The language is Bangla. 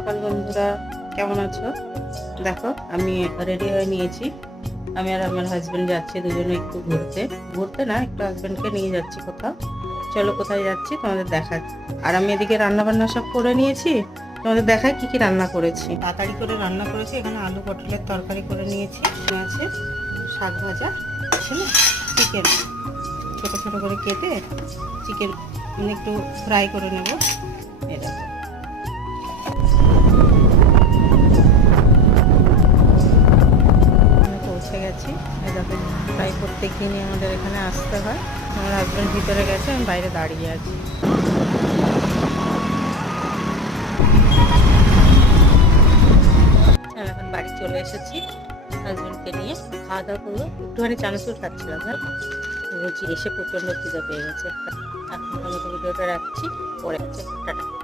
সকাল বন্ধুরা, কেমন আছো? দেখো আমি রেডি হয়ে নিয়েছি। আমি আর আমার হাজবেন্ড যাচ্ছি দুজনে একটু ঘুরতে। ঘুরতে না, একটু হাজবেন্ডকে নিয়ে যাচ্ছি কোথাও। চলো কোথায় যাচ্ছি তোমাদের দেখাচ্ছি। আর আমি এদিকে রান্না বান্না সব করে নিয়েছি, তোমাদের দেখাই কি কি রান্না করেছি। তাড়াতাড়ি করে রান্না করেছি। এখানে আলু পটলের তরকারি করে নিয়েছি, আছে শাক ভাজা, আছে না চিকেন ছোটো ছোটো করে কেটে চিকেন একটু ফ্রাই করে নেব। এটা পৌঁছে গেছি। যাতে ফ্রাই করতে গিয়ে আমাদের এখানে আসতে হয়। আমার হাজব্যান্ড ভিতরে গেছে, আমি বাইরে দাঁড়িয়ে আছি। এখন বাড়ি চলে এসেছি হাজব্যান্ডকে নিয়ে। খাওয়া দাওয়া করবো, একটুখানি চানাচুর খাচ্ছিলাম। বলছি এসে প্রচণ্ড খিদে পেয়ে গেছে। এখন আমাদের ভিডিওটা রাখছি, পরে আছে টাটা।